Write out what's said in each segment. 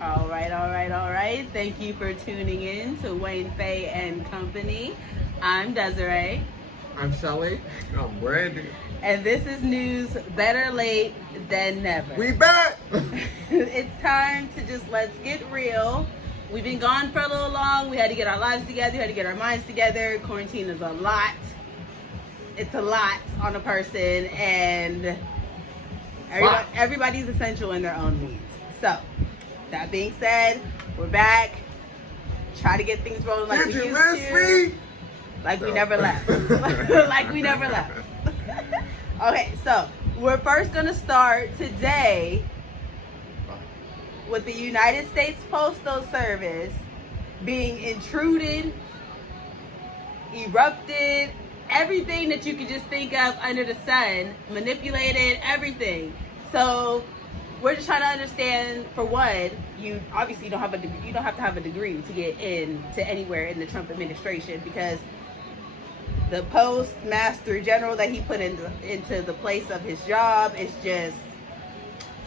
All right, all right, all right. Thank you for tuning in to Wayne Faye and Company. I'm Desiree. I'm Shelly. I'm Brandy. And this is news better late than never. We back! It's time to just let's get real. We've been gone for a little long. We had to get our lives together. We had to get our minds together. Quarantine is a lot. It's a lot on a person, and everybody's essential in their own needs. So, that being said, we're back. Try to get things rolling like we Did you used miss to. me? Like we No. never left. Like we never left. Okay, so we're first gonna start today with the United States Postal Service being intruded, erupted, everything that you could just think of under the sun, manipulated, everything. So we're just trying to understand, for one, you obviously don't have you don't have to have a degree to get into anywhere in the Trump administration, because the postmaster general that he put into the place of his job is just.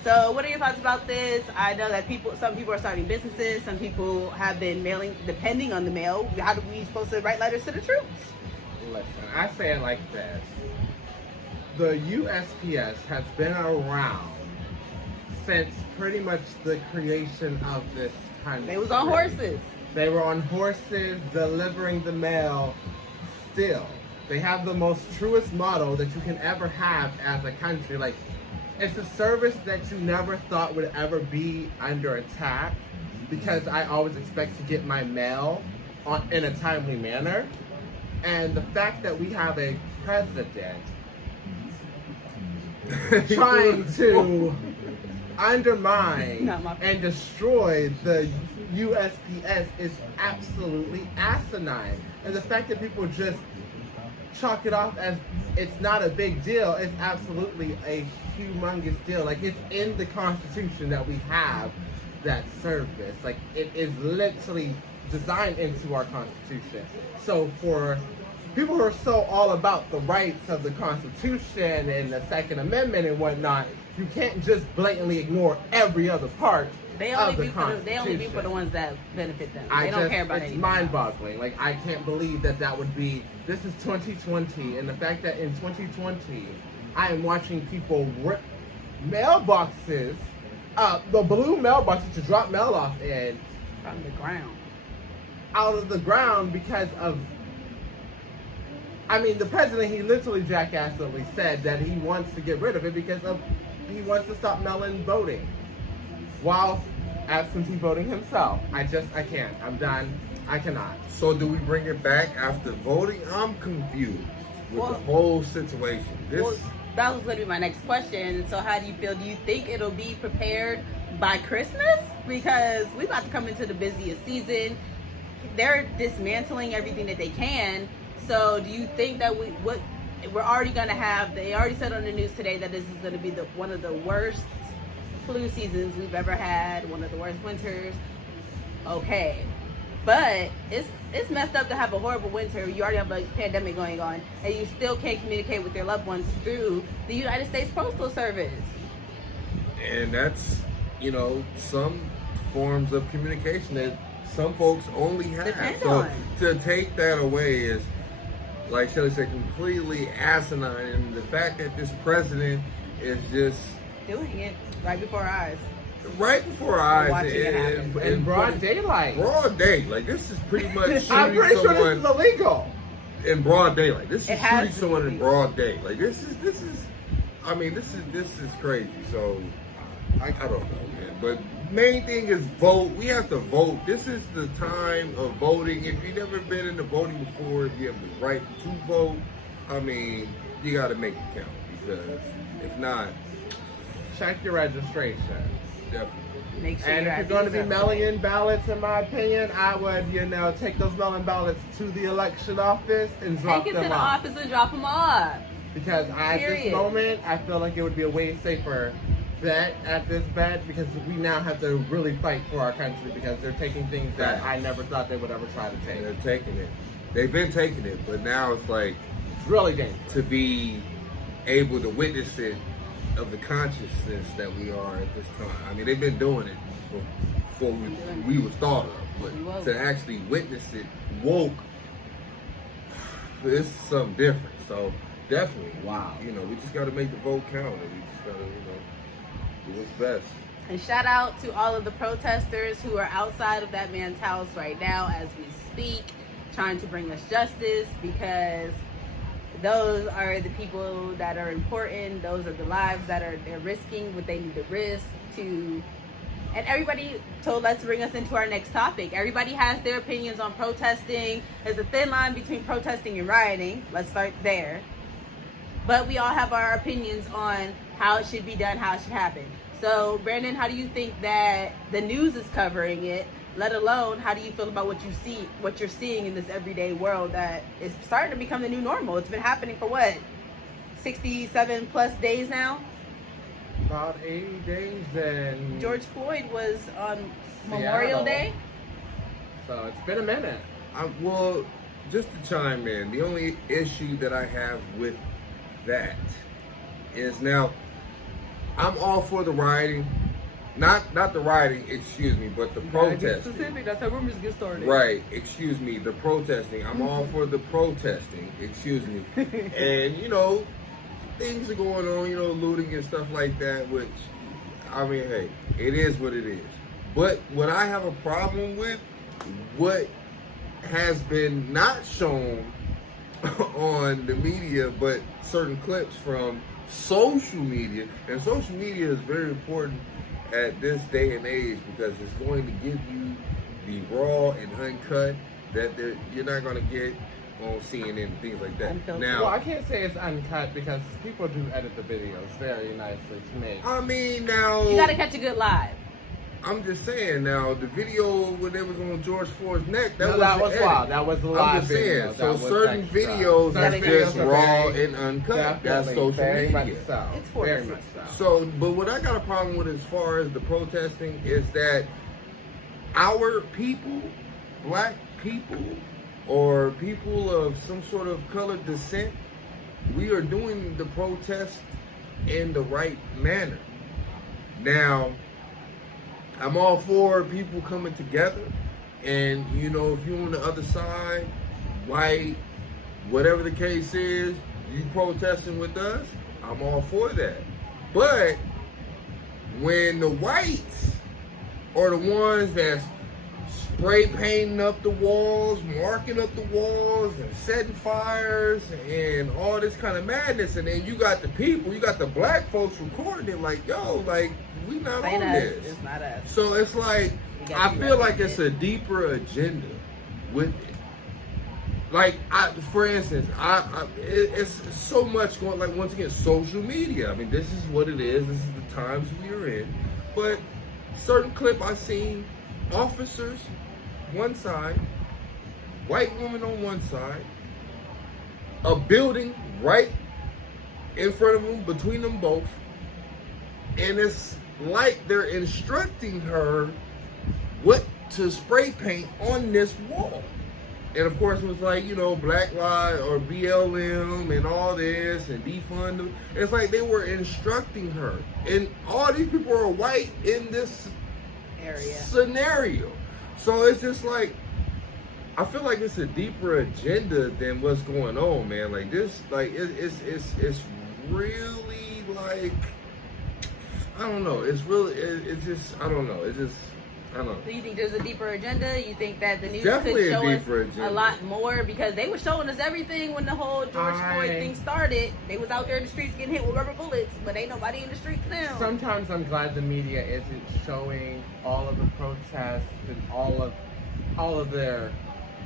So what are your thoughts about this? I know that some people are starting businesses, some people have been mailing, depending on the mail. How are we supposed to write letters to the troops? Listen, I say it like this. The USPS has been around since pretty much the creation of this country. They was on horses. They were on horses delivering the mail still. They have the most truest motto that you can ever have as a country. Like, it's a service that you never thought would ever be under attack, because I always expect to get my mail in a timely manner. And the fact that we have a president trying to undermine and destroy the USPS is absolutely asinine. And the fact that people just chalk it off as it's not a big deal is absolutely a humongous deal. Like, it's in the Constitution that we have that service. Like, it is literally designed into our Constitution. So for people who are so all about the rights of the Constitution and the Second Amendment and whatnot, you can't just blatantly ignore every other part of the Constitution. They only be for the ones that benefit them. They don't care about it's anything. mind-boggling. Like, I can't believe that would be. This is 2020, and the fact that in 2020, I am watching people rip mailboxes, the blue mailboxes to drop mail off in, From the ground. out of the ground because of. I mean, the president, he literally jackassedly said that he wants to get rid of it because he wants to stop mail-in voting, while absentee voting himself. I can't. I'm done. I cannot. So do we bring it back after voting? I'm confused with the whole situation. That was going to be my next question. So how do you feel? Do you think it'll be prepared by Christmas? Because we're about to come into the busiest season. They're dismantling everything that they can. So do you think that we're already going to have, they already said on the news today that this is going to be one of the worst flu seasons we've ever had, one of the worst winters. Okay. But it's messed up to have a horrible winter. You already have a pandemic going on, and you still can't communicate with your loved ones through the United States Postal Service. And that's, some forms of communication that some folks only have. Depend So on. to take that away is, like Shelly said, completely asinine. And the fact that this president is just Doing it right before our eyes. right before our eyes Watching it happen. In broad daylight. Broad day. Like, this is pretty much I'm shooting pretty sure someone this is illegal. in broad daylight. This It is has shooting to someone be. in broad day. Like, this is I mean, this is crazy. So I don't know, man. But main thing is vote. We have to vote. This is the time of voting. If you've never been into voting before, if you have the right to vote, I mean, you got to make it count, because if not, Check your registration. definitely. Make sure And your if you're going to IDs be are mailing right. in ballots, in my opinion, I would, take those mail-in ballots to the election office and drop Take it to them the off. office and drop them off. Because at this Period. moment, I feel like it would be a way safer bet at this bet, because we now have to really fight for our country, because they're taking things that I never thought they would ever try to take. And they're taking it. They've been taking it, but now it's like It's really dangerous. to be able to witness it of the consciousness that we are at this time. I mean, they've been doing it before we was thought of. But to actually witness it woke, it's something different. So definitely, wow. We just got to make the vote count, and we just got to, do what's best. And shout out to all of the protesters who are outside of that man's house right now as we speak, trying to bring us justice, because those are the people that are important. Those are the lives that they're risking what they need to risk to. And everybody told us to bring us into our next topic. Everybody has their opinions on protesting. There's a thin line between protesting and rioting. Let's start there. But we all have our opinions on how it should be done, how it should happen. So, Brandon, how do you think that the news is covering it? Let alone, how do you feel about what you're seeing in this everyday world that is starting to become the new normal? It's been happening for what, 67 plus days now? About 80 days, and George Floyd was on Seattle. Memorial Day. So it's been a minute. Well, just to chime in, the only issue that I have with that is now, I'm all for the rioting. Not the rioting, excuse me, but the protesting. Specific, that's how rumors get started. Right, excuse me, the protesting. I'm all for the protesting, excuse me. And, things are going on, looting and stuff like that, which, I mean, hey, it is what it is. But what I have a problem with, what has been not shown on the media, but certain clips from social media, and social media is very important at this day and age because it's going to give you the raw and uncut that you're not going to get on CNN and things like that. Well, I can't say it's uncut because people do edit the videos very nicely to me. I mean, now you got to catch a good live. I'm just saying now, the video when it was on George Floyd's neck, that was wild. That was the live I'm just saying. So certain videos are just raw and uncut. That's social very media. Much so. It's for very much so. So, but what I got a problem with as far as the protesting is that our people, black people, or people of some sort of colored descent, we are doing the protest in the right manner. Now, I'm all for people coming together, and if you're on the other side, white, whatever the case is, you protesting with us, I'm all for that. But when the whites are the ones that's spray painting up the walls, marking up the walls, and setting fires, and all this kind of madness, and then you got the people, you got the black folks recording it like, yo, like, we not on this. It's not us. So it's like, I feel like it's a deeper agenda with it. Like, for instance, it's so much going, like, once again, social media. I mean, this is what it is. This is the times we are in. But certain clip I seen, officers, one side, white woman on one side, a building right in front of them, between them both, and it's like they're instructing her what to spray paint on this wall. And of course it was like, Black Lives or BLM and all this and defund them. It's like they were instructing her. And all these people are white in this area scenario. So it's just like, I feel like it's a deeper agenda than what's going on, man. Like this, like it's really like, I don't know. It's really, it's just, I don't know. It's just, I don't know. Do you think there's a deeper agenda? You think that the news Definitely could show us agenda. a lot more? Because they were showing us everything when the whole George Floyd thing started. They was out there in the streets getting hit with rubber bullets, but ain't nobody in the streets now. Sometimes I'm glad the media isn't showing all of the protests and all of their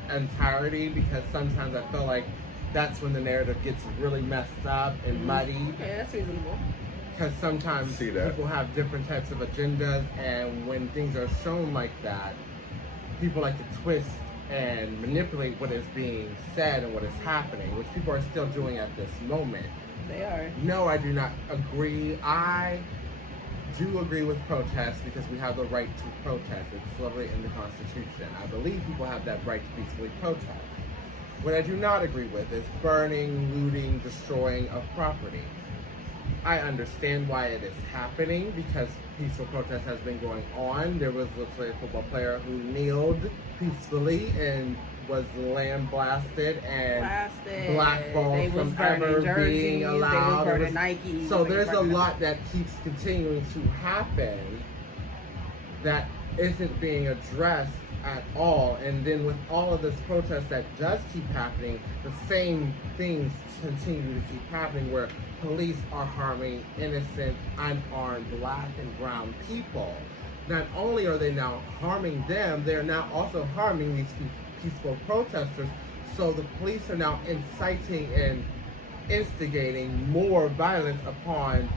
entirety, because sometimes I feel like that's when the narrative gets really messed up and muddy. Okay, that's reasonable. Because sometimes people have different types of agendas, and when things are shown like that, people like to twist and manipulate what is being said and what is happening, which people are still doing at this moment. They are. No, I do not agree. I do agree with protests because we have the right to protest. It's literally in the Constitution. I believe people have that right to peacefully protest. What I do not agree with is burning, looting, destroying of property. I understand why it is happening because peaceful protest has been going on. There was literally a football player who kneeled peacefully and was lambasted and blackballed from ever being allowed. So there's a lot that keeps continuing to happen that isn't being addressed at all. And then with all of this protest that does keep happening, the same things continue to keep happening where police are harming innocent, unarmed black and brown people. Not only are they now harming them, they're now also harming these peaceful protesters. So the police are now inciting and instigating more violence upon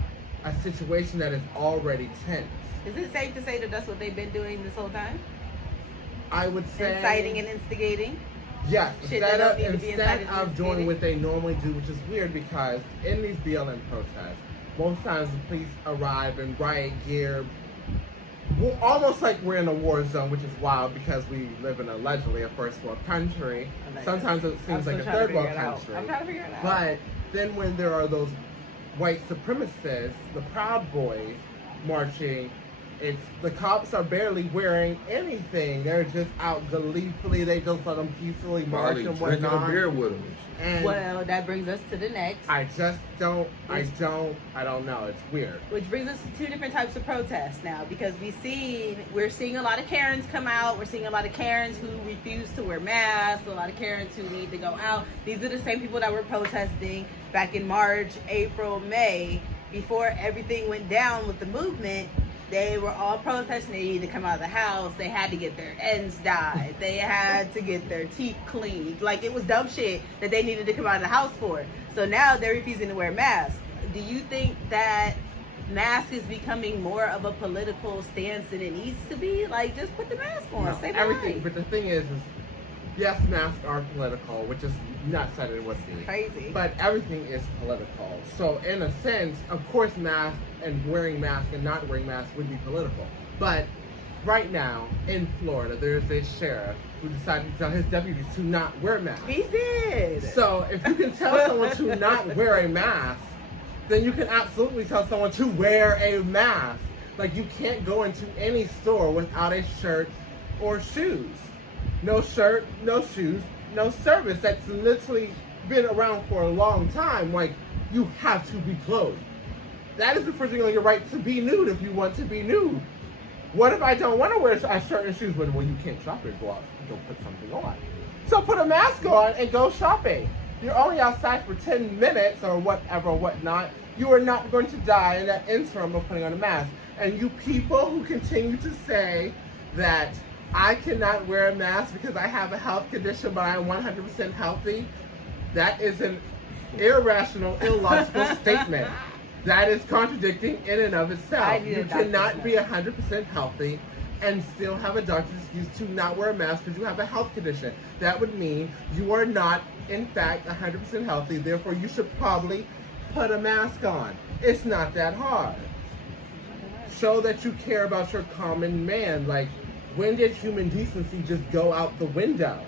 a situation that is already tense. Is it safe to say that that's what they've been doing this whole time? I would say inciting and instigating. Yes, instead of doing what they normally do, which is weird because in these BLM protests, most times the police arrive in riot gear, almost like we're in a war zone, which is wild because we live in allegedly a first world country. Sometimes it seems like a third world country. I'm trying to figure it out. But then when there are those white supremacists, the Proud Boys, marching, the cops are barely wearing anything. They're just out gleefully. They just let them peacefully march and drinking whatnot. a beer with them. And well, that brings us to the next. I don't know. It's weird. Which brings us to two different types of protests now, because we're seeing a lot of Karens come out. We're seeing a lot of Karens who refuse to wear masks. A lot of Karens who need to go out. These are the same people that were protesting back in March, April, May, before everything went down with the movement. They were all protesting. They needed to come out of the house. They had to get their ends dyed. They had to get their teeth cleaned. Like, it was dumb shit that they needed to come out of the house for. So now they're refusing to wear masks. Do you think that mask is becoming more of a political stance than it needs to be? Like, just put the mask on. No, Say everything. bye. But the thing is yes, masks are political, which is nuts that it was crazy. But everything is political. So in a sense, of course, masks and wearing masks and not wearing masks would be political. But right now in Florida, there's a sheriff who decided to tell his deputies to not wear masks. He did. So if you can tell someone to not wear a mask, then you can absolutely tell someone to wear a mask. Like, you can't go into any store without a shirt or shoes. No shirt, no shoes, no service. That's literally been around for a long time. Like, you have to be clothed. That is infringing on your right to be nude if you want to be nude. What if I don't want to wear a shirt and shoes? Well, you can't shop or go out and go put something on. So put a mask on and go shopping. You're only outside for 10 minutes or whatever, whatnot. You are not going to die in that interim of putting on a mask. And you people who continue to say that I cannot wear a mask because I have a health condition, but I am 100% healthy, that is an irrational, illogical statement. That is contradicting in and of itself. You cannot be 100% healthy and still have a doctor's excuse to not wear a mask because you have a health condition. That would mean you are not, in fact, 100% healthy. Therefore, you should probably put a mask on. It's not that hard. Show that you care about your common man. Like, when did human decency just go out the window?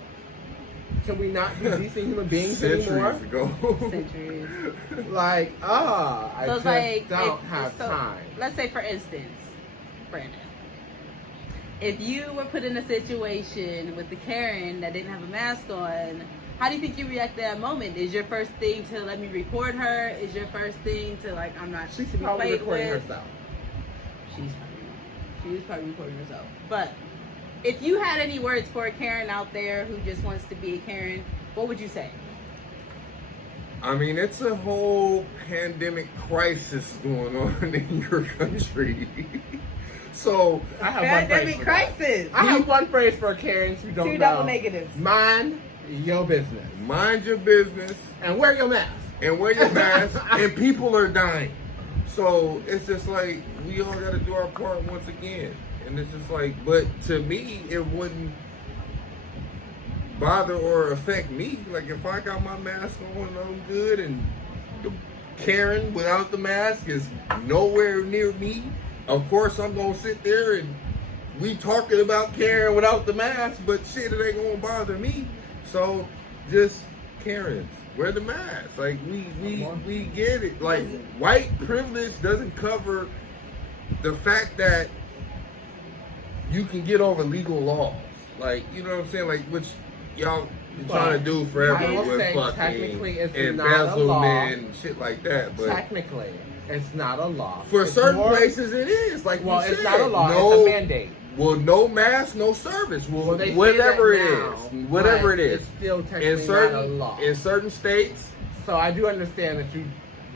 Can we not be decent human beings anymore? Centuries ago. Centuries. Like, I so just don't have time. Let's say, for instance, Brandon, if you were put in a situation with the Karen that didn't have a mask on, how do you think you react to that moment? Is your first thing to let me record her? Is your first thing to, like, I'm not She's to be probably played recording with? herself. She's probably recording herself. But if you had any words for a Karen out there who just wants to be a Karen, what would you say? I mean, it's a whole pandemic crisis going on in your country. So I have pandemic one phrase crisis. I have one phrase for Karens who don't know. Two double negatives. Mind your business. Mind your business. And wear your mask. And wear your mask. And people are dying. So it's just like, we all got to do our part once again. And it's just like, but to me, it wouldn't bother or affect me. Like, if I got my mask on and I'm good, and the Karen without the mask is nowhere near me, of course I'm going to sit there and we talking about Karen without the mask, but shit, it ain't going to bother me. So just Karens. wear the mask. Like we get it. Like white privilege doesn't cover the fact that you can get over legal laws. Like, you know what I'm saying? Like, which y'all trying to do forever with fucking embezzlement and shit like that. But technically, it's not a law. For certain places, it is. Like, well, it's said, not a law. It's a mandate. Well, no mask, no service. Well, they whatever it now, is, whatever it is, it's still technically not a law. In certain states. So I do understand that you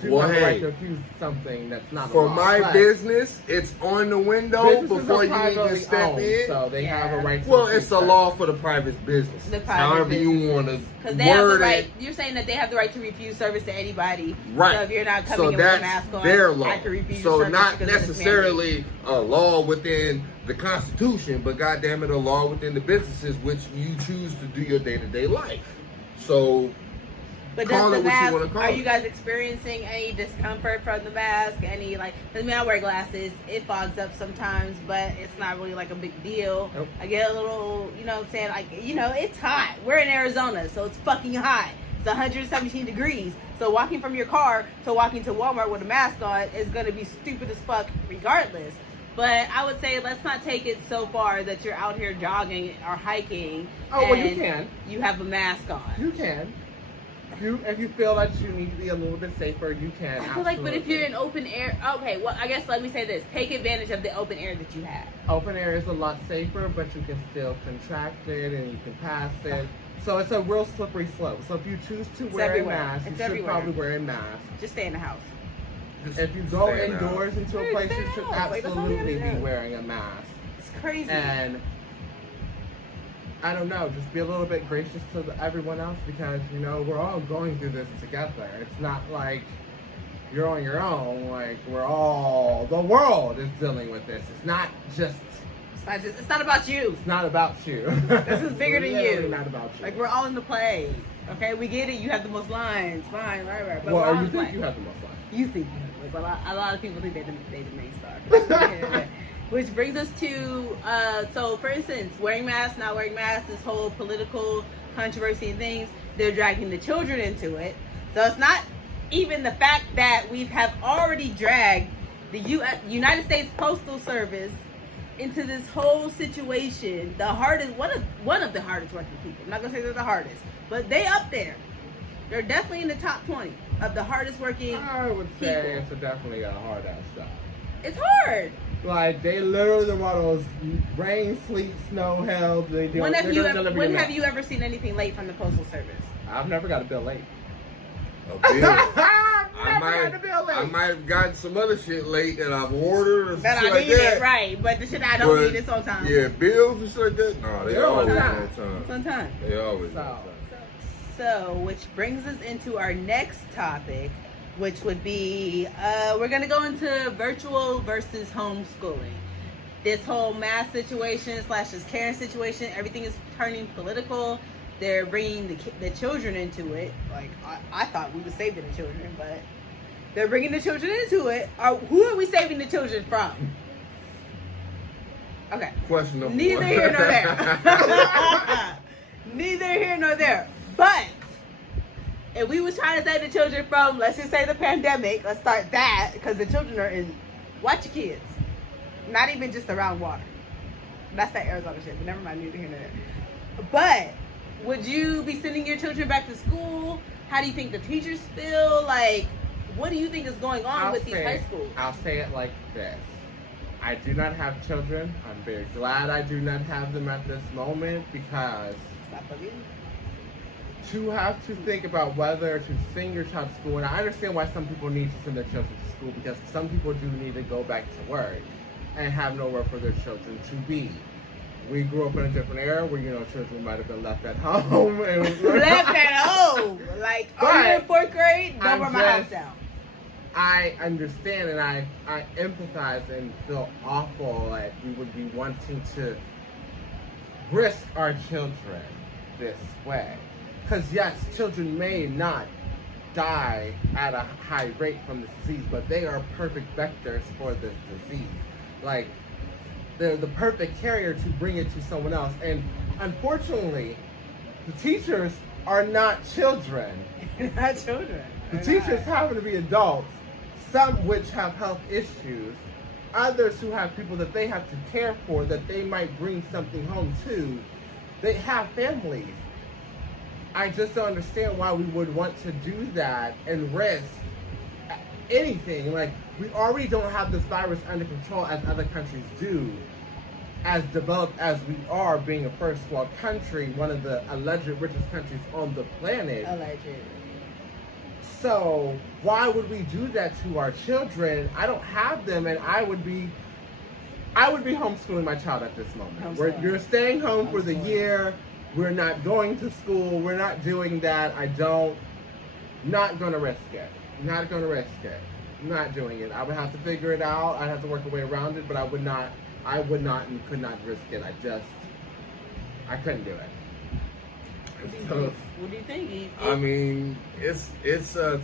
do have the right to refuse something that's not a law. For my business, it's on the window before you even step in. So they have a right to well, it's a law for the private business. However you want to because they have the right. You're saying that they have the right to refuse service to anybody. Right. So if you're not coming in with a mask on, their law. I can refuse so service not necessarily a law within the Constitution, but goddamn it, a law within the businesses which you choose to do your day-to-day life. So. But does the mask, are you guys experiencing any discomfort from the mask? Any, like, I mean, I wear glasses. It fogs up sometimes, but it's not really like a big deal. Nope. I get a little, you know what I'm saying? Like, you know, it's hot. We're in Arizona, so it's fucking hot. It's 117 degrees. So walking from your car to walking to Walmart with a mask on is going to be stupid as fuck regardless. But I would say let's not take it so far that you're out here jogging or hiking. Oh, well, you can. You have a mask on. You can. If you feel that you need to be a little bit safer, you can. I feel like, but if you're in open air, okay, well, I guess let me say this. Take advantage of the open air that you have. Open air is a lot safer, but you can still contract it and you can pass it. So it's a real slippery slope. So if you choose to wear a mask, you should probably wear a mask. Just stay in the house. If you go indoors into a place, you should absolutely be wearing a mask. It's crazy. And I don't know, just be a little bit gracious to everyone else because, you know, we're all going through this together. It's not like you're on your own. Like, the world is dealing with this. It's not about you. It's not about you. This is bigger than you. It's not about you. Like, we're all in the play. Okay, we get it. You have the most lines. Fine, right. But well, you think you have the most lines. You think you have the most. A lot of people think they're the main star. Which brings us to, so for instance, wearing masks, not wearing masks, this whole political controversy and things, they're dragging the children into it. So it's not even the fact that we have already dragged the United States Postal Service into this whole situation. The hardest, one of the hardest working people. I'm not gonna say they're the hardest, but they up there. They're definitely in the top 20 of the hardest working. I would say it's definitely a hard ass job. It's hard. Like, they literally want those rain, sleet, snow, hell. When have you ever seen anything late from the Postal Service? I've never got a bill late. A bill? I might have gotten some other shit late that I've ordered or that something I needed, like that. Right, but the shit I don't need is on time. Yeah, bills and shit like that? No, they always on time. It's on time. They always on time. So, which brings us into our next topic, which would be, we're going to go into virtual versus homeschooling. This whole math situation / this Karen situation, everything is turning political. They're bringing the children into it. Like, I thought we were saving the children, but they're bringing the children into it. Who are we saving the children from? Okay. Question number Neither one. here nor there. Neither here nor there. But if we was trying to save the children from, let's just say, the pandemic, let's start that, because the children are in, watch your kids. Not even just around water. That's that Arizona shit, but never mind, neither here nor there. But would you be sending your children back to school? How do you think the teachers feel? Like, what do you think is going on with these high schools? I'll say it like this. I do not have children. I'm very glad I do not have them at this moment because to have to think about whether to send your child to school, and I understand why some people need to send their children to school because some people do need to go back to work and have nowhere for their children to be. We grew up in a different era where, you know, children might have been left at home. And left at home? Like, are you in 4th grade? Don't burn my house down. I understand and I empathize and feel awful that we would be wanting to risk our children this way. Because yes, children may not die at a high rate from this disease, but they are perfect vectors for this disease. Like, they're the perfect carrier to bring it to someone else. And unfortunately, the teachers are not children. Not children. The teachers happen to be adults, some which have health issues, others who have people that they have to care for, that they might bring something home to. They have families. I just don't understand why we would want to do that and risk anything. Like, we already don't have this virus under control as other countries do. As developed as we are, being a first world country, one of the alleged richest countries on the planet. Alleged. So why would we do that to our children? I don't have them, and I would be homeschooling my child at this moment. You're staying home for the year. We're not going to school. We're not doing that. Not gonna risk it. Not gonna risk it. Not doing it. I would have to figure it out. I'd have to work a way around it, but I would not and could not risk it. I couldn't do it. What do you think? I mean, it's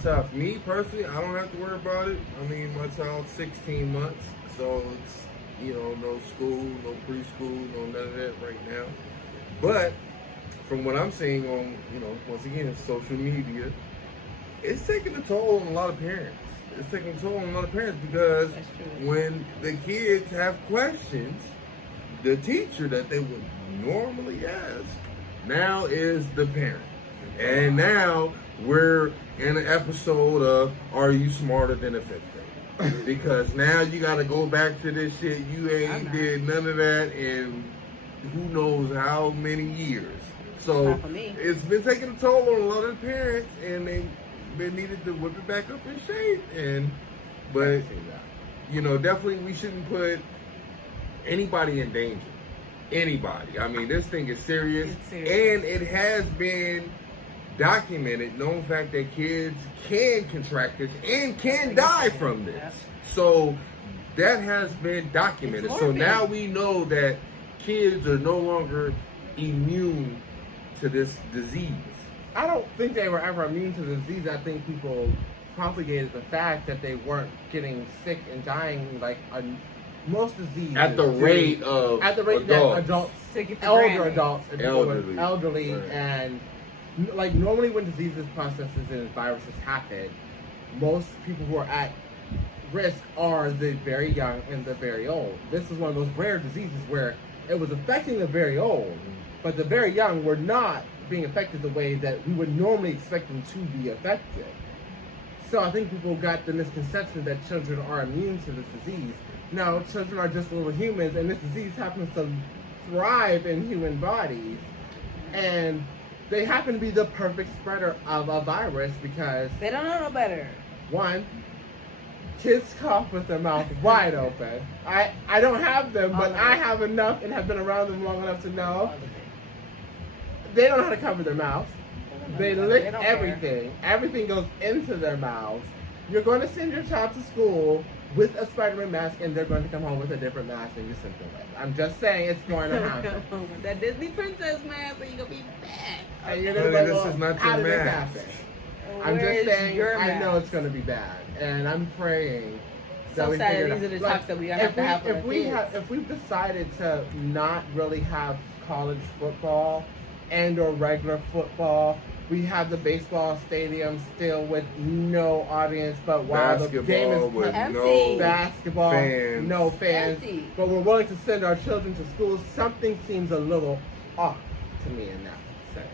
tough. Me personally, I don't have to worry about it. I mean, my child's 16 months, so it's, no school, no preschool, no none of that right now. But from what I'm seeing on, once again, social media, it's taking a toll on a lot of parents. It's taking a toll on a lot of parents because when the kids have questions, the teacher that they would normally ask now is the parent. And now we're in an episode of Are You Smarter Than a Fifth Grader? Because now you got to go back to this shit. You ain't did none of that in who knows how many years. So it's been taking a toll on a lot of the parents, and they've been needed to whip it back up in shape. But definitely we shouldn't put anybody in danger. Anybody. I mean, this thing is serious. And it has been documented, known fact that kids can contract this and can die from this. So that has been documented. So now we know that kids are no longer immune to this disease. I don't think they were ever immune to the disease. I think people propagated the fact that they weren't getting sick and dying like most diseases. At the rate that adults, elderly, right. And like normally when diseases, processes, and viruses happen, most people who are at risk are the very young and the very old. This is one of those rare diseases where it was affecting the very old, but the very young were not being affected the way that we would normally expect them to be affected. So I think people got the misconception that children are immune to this disease. No, children are just little humans, and this disease happens to thrive in human bodies. And they happen to be the perfect spreader of a virus because they don't know no better. One, kids cough with their mouth wide open. I don't have them, but I have enough and have been around them long enough to know. They don't know how to cover their mouths. They lick everything. Everything goes into their mouths. You're going to send your child to school with a Spider-Man mask, and they're going to come home with a different mask than you sent them with. I'm just saying it's going to happen. That Disney princess mask, so you're going to be bad. And you're going to be like, well, is not how did this happen? I'm just saying, I know it's going to be bad, and I'm praying that we figure it out. These are the talks that we have to have with kids. If we've decided to not really have college football and or regular football, we have the baseball stadium still with no audience, but while the game is empty, basketball, no fans, but we're willing to send our children to school, something seems a little off to me in that sense.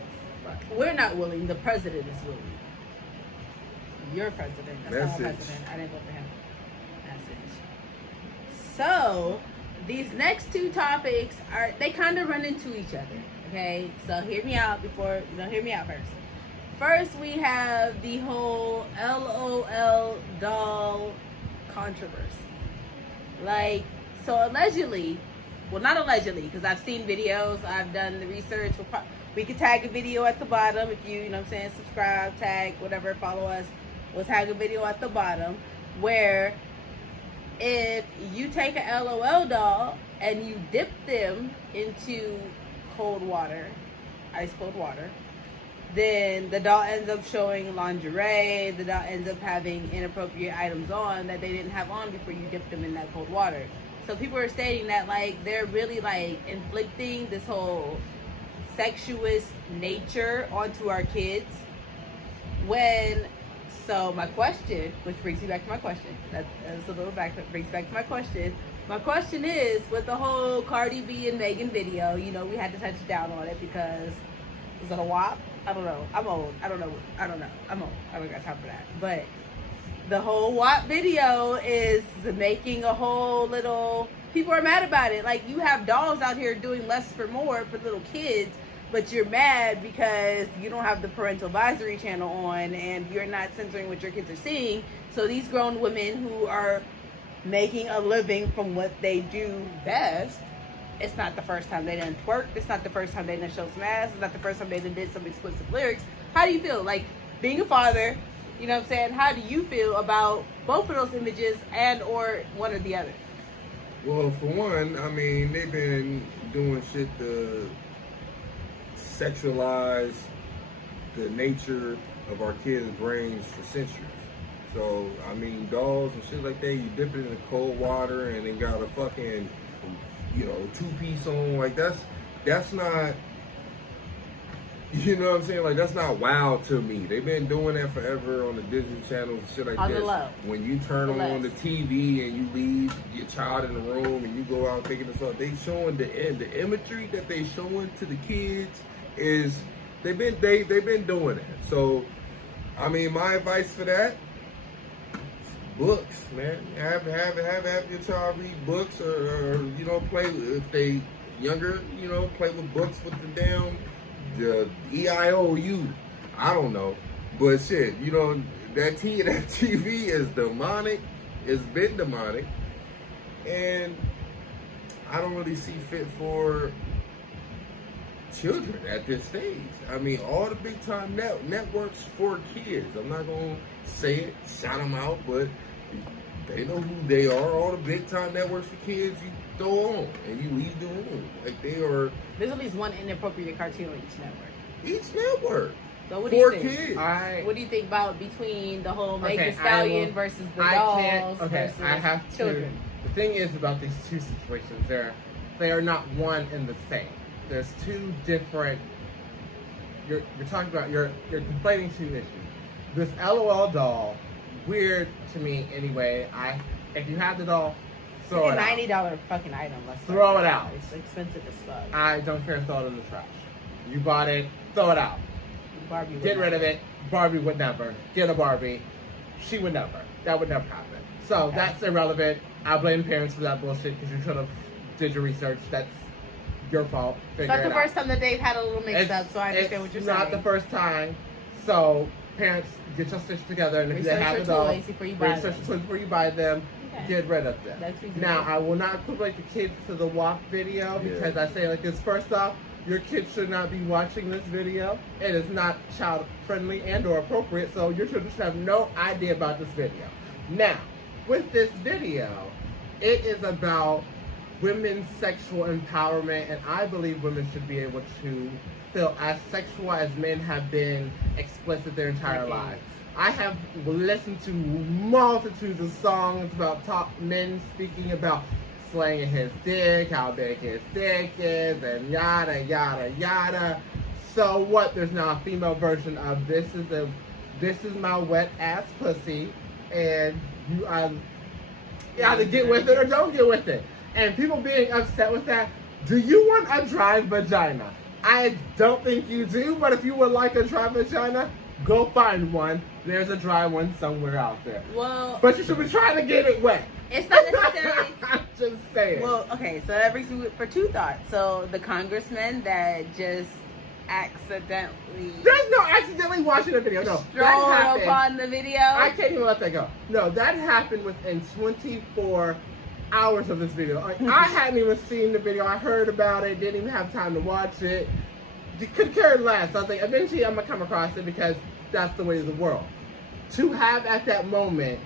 But we're not willing. The president is willing. Your president. That's not my president. I didn't vote for him. Message. So these next two topics they kind of run into each other. Okay, so hear me out hear me out first. First, we have the whole LOL doll controversy. Like, so allegedly, well, not allegedly, because I've seen videos, I've done the research. We could tag a video at the bottom if you know what I'm saying, subscribe, tag, whatever, follow us. We'll tag a video at the bottom where if you take a LOL doll and you dip them into cold water, ice cold water, then the doll ends up showing lingerie, the doll ends up having inappropriate items on that they didn't have on before you dipped them in that cold water. So people are stating that like they're really like inflicting this whole sexuous nature onto our kids. So my question, which brings me back to my question, that's a little back, brings back to my question. My question is, with the whole Cardi B and Megan video, you know, we had to touch down on it because, was it a WAP? I don't know. I'm old. I don't know. I'm old. I don't got time for that. But the whole WAP video is making a whole little, people are mad about it. Like, you have dolls out here doing less for more for little kids, but you're mad because you don't have the parental advisory channel on and you're not censoring what your kids are seeing. So these grown women who are making a living from what they do best, it's not the first time they done twerked. It's not the first time they done showed some ass. It's not the first time they done did some explicit lyrics. How do you feel? Like, being a father, you know what I'm saying? How do you feel about both of those images and or one or the other? Well, for one, I mean, they've been doing shit to sexualize the nature of our kids' brains for centuries. So, I mean, dolls and shit like that, you dip it in the cold water and they got a fucking, you know, two-piece on. Like, that's not, you know what I'm saying? Like, that's not wow to me. They've been doing that forever on the Disney Channel and shit like that. On the low. When you turn on the TV and you leave your child in the room and you go out picking this up, they showing the imagery that they showing to the kids is they've been doing that. So, I mean, my advice for that, books, man. Have your child read books or you know, play if they younger, you know, play with books with the EIOU. I don't know. But shit, you know, that TV is demonic. It's been demonic. And I don't really see fit for children at this stage. I mean, all the big time networks for kids. I'm not going to say it, shout them out, but they know who they are. All the big time networks for kids, you throw on and you leave the room. Like, they are. There's at least one inappropriate cartoon on each network. Each network. So what do you think? Kids. What do you think about between the whole Megan Stallion versus the dolls versus I have children? The thing is about these two situations, they are not one and the same. There's two different. You're talking about you're conflating two issues. This LOL doll, weird to me anyway. If you have the doll, throw it out. $90 fucking item. Let's throw it out. It's expensive as fuck. I don't care. Throw it in the trash. You bought it. Throw it out. Barbie. Get rid of it. Barbie would never. Get a Barbie. She would never. That would never happen. So that's irrelevant. I blame parents for that bullshit because you should have did your research. That's your fault. It's not the first time that they've had a little mix up, so I understand what you're saying. It's not the first time. So parents, get your stitch together, and if they have the dolls, research your toys before you buy them. Okay. Get rid of them. Now, I will not equate the kids to the WAP video because I say like this. First off, your kids should not be watching this video. It is not child friendly and or appropriate, so your children should have no idea about this video. Now, with this video, it is about women's sexual empowerment, and I believe women should be able to feel as sexual as men have been explicit their entire lives. I have listened to multitudes of songs about top men speaking about slanging his dick, how big his dick is, and yada yada yada. So what? There's now a female version of this is my wet ass pussy, and you either get with it or don't get with it. And people being upset with that. Do you want a dry vagina? I don't think you do, but if you would like a dry vagina, go find one. There's a dry one somewhere out there. Well, but you should be trying to get it wet. It's not necessarily. I'm just saying. Well, okay, so that brings me for two thoughts. So the congressman that just accidentally. There's no accidentally watching the video. No, strolled upon the video. I can't even let that go. No, that happened within 24 hours of this video. Like, I hadn't even seen the video. I heard about it, didn't even have time to watch it. Could care less. I was like, eventually I'm gonna come across it because that's the way of the world. To have at that moment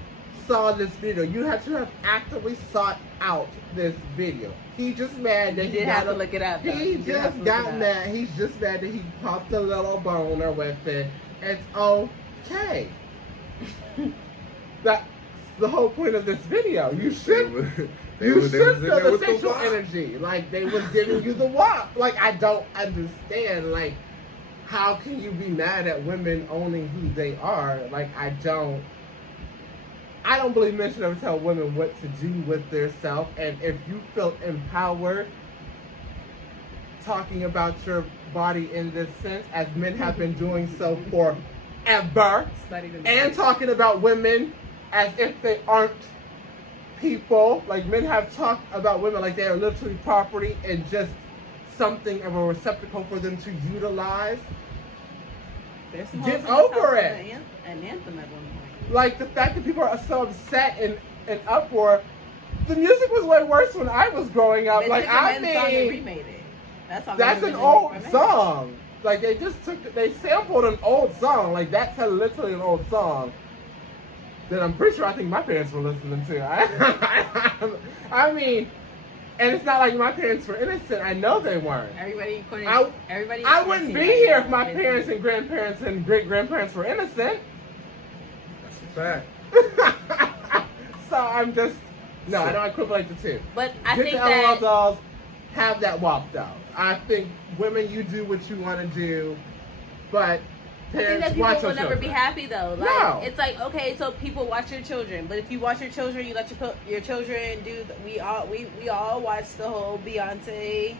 saw this video, you have to have actively sought out this video. He just mad that he had to look it up. He just got mad. He's just mad that he popped a little boner with it. It's okay. That's the whole point of this video. You should. You should feel the sexual energy. Like, they was giving you the WAP. Like, I don't understand. Like, how can you be mad at women owning who they are? Like, I don't believe men should ever tell women what to do with their self. And if you feel empowered talking about your body in this sense, as men have been doing so forever, and talking about women as if they aren't people, like men have talked about women like they are literally property and just something of a receptacle for them to utilize. Get over it. An anthem at one point. Like, the fact that people are so upset and uproar. The music was way worse when I was growing up. They like, I mean, remade it. That's an old song. Like, they sampled an old song. Like, that's literally an old song that I'm pretty sure I think my parents were listening to. I mean, and it's not like my parents were innocent. I know they weren't. Everybody. I wouldn't be here if my parents and grandparents and great grandparents were innocent. That's a fact. So I'm just I don't equivalent the two. But I think that LOL dolls have that WAP though. I think women, you do what you want to do, but parents, I think that people will never be happy though. Like, no. It's like, okay, so people watch your children, but if you watch your children, you let your children do. We all watched the whole Beyonce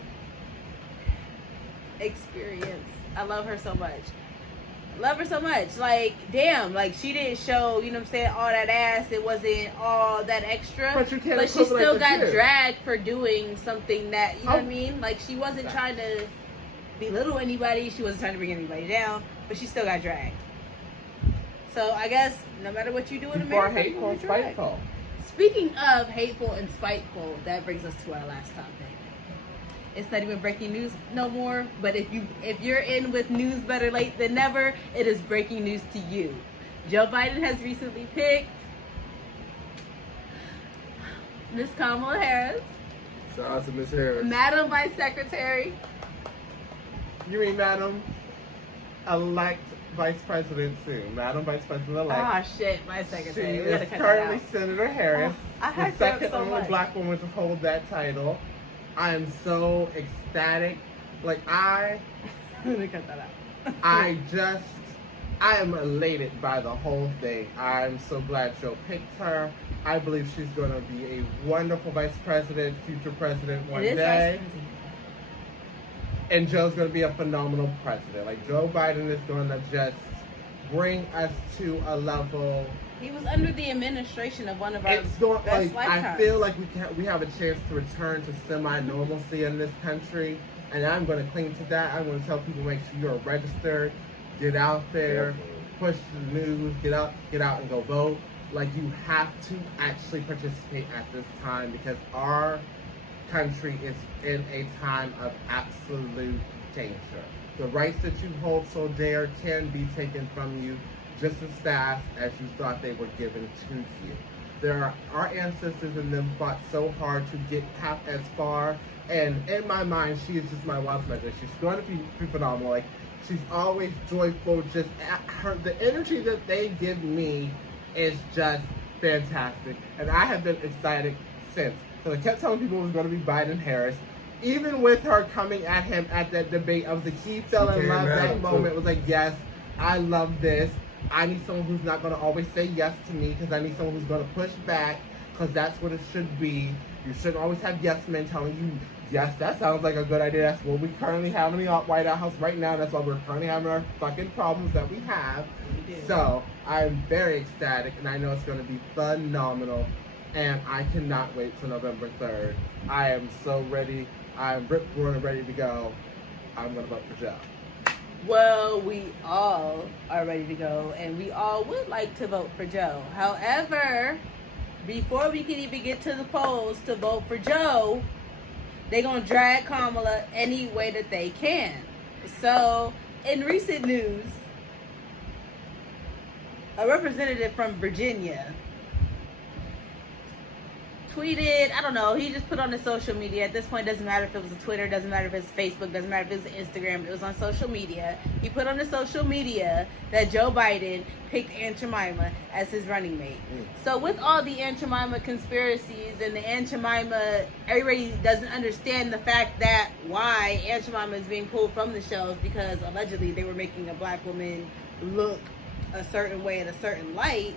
experience. I love her so much. Like, damn, like, she didn't show, you know what I'm saying, all that ass. It wasn't all that extra. But you can't. But she still got dragged for doing something that, you know what I mean? Like, she wasn't trying to belittle anybody. She wasn't trying to bring anybody down. But she still got dragged. So I guess no matter what you do in America, hateful and spiteful. Speaking of hateful and spiteful, that brings us to our last topic. It's not even breaking news no more, but if you're in with news better late than never, it is breaking news to you. Joe Biden has recently picked Miss Kamala Harris. Shout out to Miss Harris. Madam Vice Secretary. You mean Madam Elect Vice President soon. Madam Vice President Elect. Ah, shit, Vice Secretary. She is currently Senator Harris. The second only black woman to hold that title. I am so ecstatic. Like, Let me cut that out. I am elated by the whole thing. I'm so glad Joe picked her. I believe she's going to be a wonderful vice president, future president one day. And Joe's going to be a phenomenal president. Like, Joe Biden is going to just bring us to a level. He was under the administration of one of our best lifetimes. I feel like we have a chance to return to semi-normalcy in this country, and I'm going to cling to that. I'm going to tell people, make sure you're registered, get out there, push the news, get out and go vote. Like, you have to actually participate at this time because our country is in a time of absolute danger. The rights that you hold so dear can be taken from you just as fast as you thought they were given to you. Our ancestors and them fought so hard to get half as far, and in my mind, she is just my wildest measure. She's going to be phenomenal. Like, she's always joyful. Just the energy that they give me is just fantastic, and I have been excited since. So I kept telling people it was going to be Biden Harris. Even with her coming at him at that debate, I was like, he fell in love that moment. It was like, yes, I love this. I need someone who's not going to always say yes to me because I need someone who's going to push back because that's what it should be. You shouldn't always have yes men telling you, yes, that sounds like a good idea. That's what we currently have in the White House right now. That's why we're currently having our fucking problems that we have. So I'm very ecstatic, and I know it's going to be phenomenal. And I cannot wait till November 3rd. I am so ready. I'm rip-roaring ready to go. I'm going to vote for Joe. Well, we all are ready to go, and we all would like to vote for Joe. However, before we can even get to the polls to vote for Joe, they're going to drag Kamala any way that they can. So, in recent news, a representative from Virginia tweeted, I don't know, he just put on his social media. At this point, it doesn't matter if it was a Twitter, doesn't matter if it's Facebook, doesn't matter if it was Instagram, it was on social media. He put on his social media that Joe Biden picked Aunt Jemima as his running mate. So with all the Aunt Jemima conspiracies and the Aunt Jemima, everybody doesn't understand the fact that why Aunt Jemima is being pulled from the shelves, because allegedly they were making a black woman look a certain way in a certain light.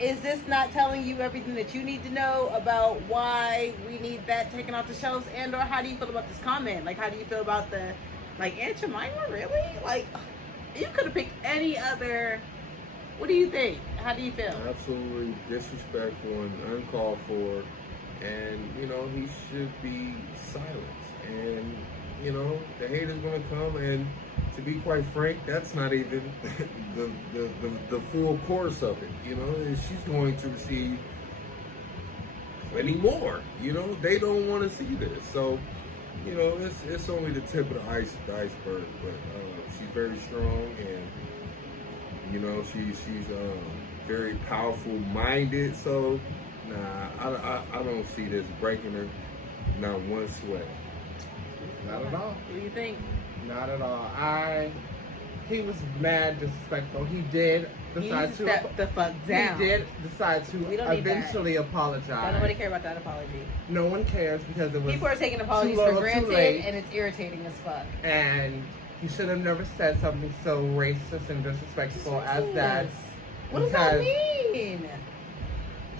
Is this not telling you everything that you need to know about why we need that taken off the shelves? And or how do you feel about this comment? Like, how do you feel about the, like, Aunt Jemima, really? Like, you could have picked any other. What do you think? How do you feel? Absolutely disrespectful and uncalled for, and you know he should be silenced. And you know the hate is going to come, and to be quite frank, that's not even the full course of it. You know, and she's going to receive plenty more. You know, they don't want to see this, so you know it's only the tip of the iceberg. But she's very strong, and you know she's very powerful minded. So nah, I don't see this breaking her not one sweat. Not at all. What do you think? Not at all. He was mad disrespectful. He did decide to step the fuck down. He did decide to We don't need eventually Don't apologize. nobody care about that apology. No one cares because it was People are taking apologies too for little, too granted, late. and it's irritating as fuck. And he should have never said something so racist and disrespectful as that. What does that because mean?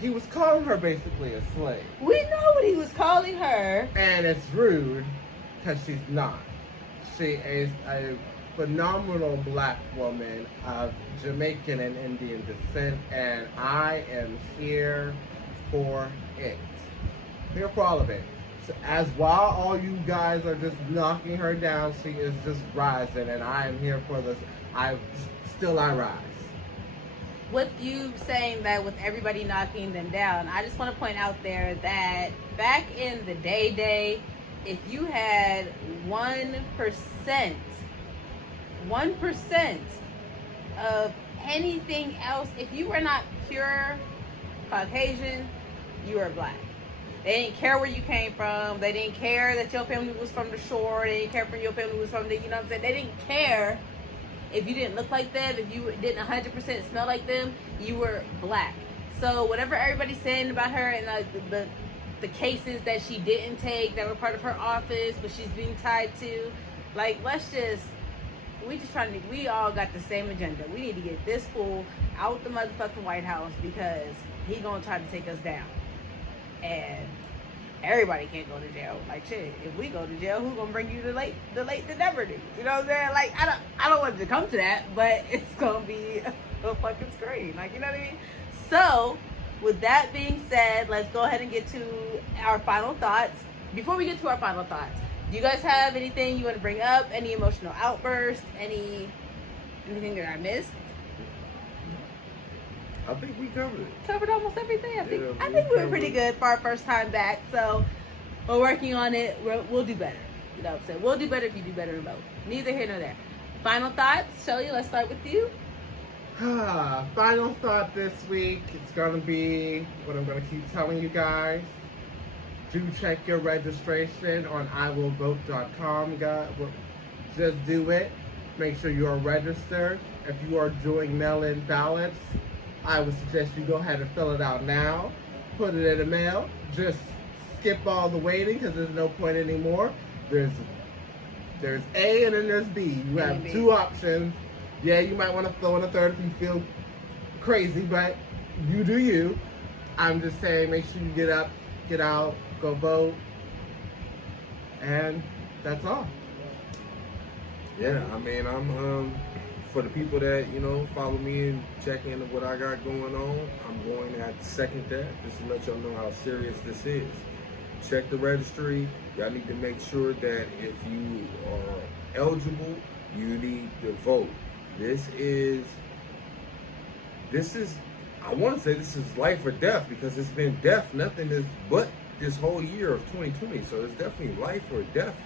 He was calling her basically a slave. We know what he was calling her. And it's rude because she's not. She is a phenomenal black woman of Jamaican and Indian descent, and I am here for it. Here for all of it. So as while all you guys are just knocking her down, she is just rising, and I am here for this. I rise. With you saying that with everybody knocking them down, I just want to point out there that back in the day, if you had 1% of anything else, if you were not pure Caucasian, you were black. They didn't care where you came from. They didn't care that your family was from the shore. They didn't care if your family was from the, you know what I'm saying? They didn't care if you didn't look like them, if you didn't 100% smell like them, you were black. So whatever everybody's saying about her and the cases that she didn't take that were part of her office, but she's being tied to, like, we all got the same agenda. We need to get this fool out the motherfucking White House because he gonna try to take us down. And everybody can't go to jail. Like, shit, if we go to jail, who's gonna bring you the late to never do? You know what I'm saying? Like, I don't want it to come to that, but it's gonna be a fucking scream. Like, you know what I mean? So, with that being said, let's go ahead and get to our final thoughts. Before we get to our final thoughts, do you guys have anything you want to bring up? Any emotional outbursts? Anything that I missed? I think we covered it. Covered almost everything. I think we were pretty good for our first time back. So we're working on it. We'll do better. You know what I'm saying? We'll do better if you do better in both. Neither here nor there. Final thoughts, Shelly. Let's start with you. Final thought this week. It's gonna be what I'm gonna keep telling you guys. Do check your registration on iwillvote.com, guys. Just do it. Make sure you are registered. If you are doing mail-in ballots, I would suggest you go ahead and fill it out now. Put it in the mail. Just skip all the waiting because there's no point anymore. There's A and then there's B. You have two options. Yeah, you might want to throw in a third if you feel crazy, but you do you. I'm just saying, make sure you get up, get out, go vote, and that's all. Yeah, I mean, I'm for the people that follow me and check into what I got going on. I'm going to have to second that just to let y'all know how serious this is. Check the registry. Y'all need to make sure that if you are eligible, you need to vote. This is, I want to say this is life or death because it's been death, nothing is but this whole year of 2020. So it's definitely life or death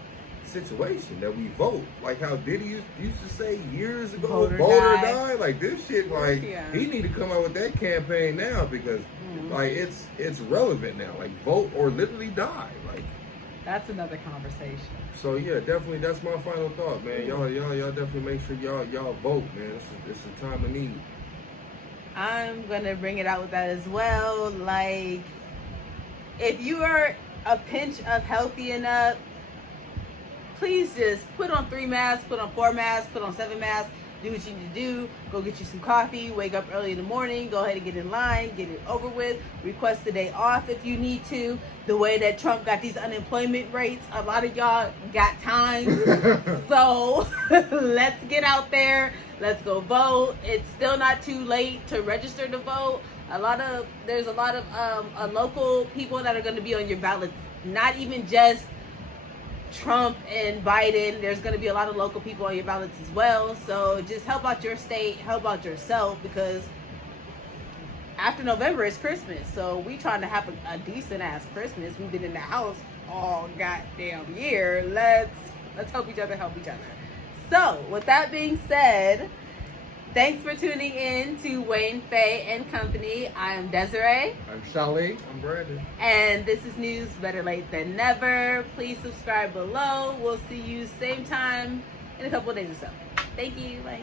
situation that we vote. Like how Diddy used to say years ago, Vote or vote or die. die. Like this shit, like he need to come out with that campaign now because like it's relevant now. Like vote or literally die. Like that's another conversation. So yeah, definitely that's my final thought, man. Y'all definitely make sure y'all vote, man. It's a time of need. I'm gonna bring it out with that as well. Like, if you are a pinch of healthy enough, please just put on 3 masks, put on 4 masks, put on 7 masks, do what you need to do, go get you some coffee, wake up early in the morning, go ahead and get in line, get it over with, request the day off if you need to. The way that Trump got these unemployment rates, a lot of y'all got time. So let's get out there, let's go vote. It's still not too late to register to vote. There's a lot of local people that are going to be on your ballot, not even just Trump and Biden. There's going to be a lot of local people on your ballots as well. So just help out your state, help out yourself, because after November is Christmas. So we trying to have a decent ass Christmas. We've been in the house all goddamn year. Let's help each other help each other. So with that being said, thanks for tuning in to Wayne, Faye, and Company. I'm Desiree. I'm Shali. I'm Brandon. And this is News Better Late Than Never. Please subscribe below. We'll see you same time in a couple of days or so. Thank you. Bye.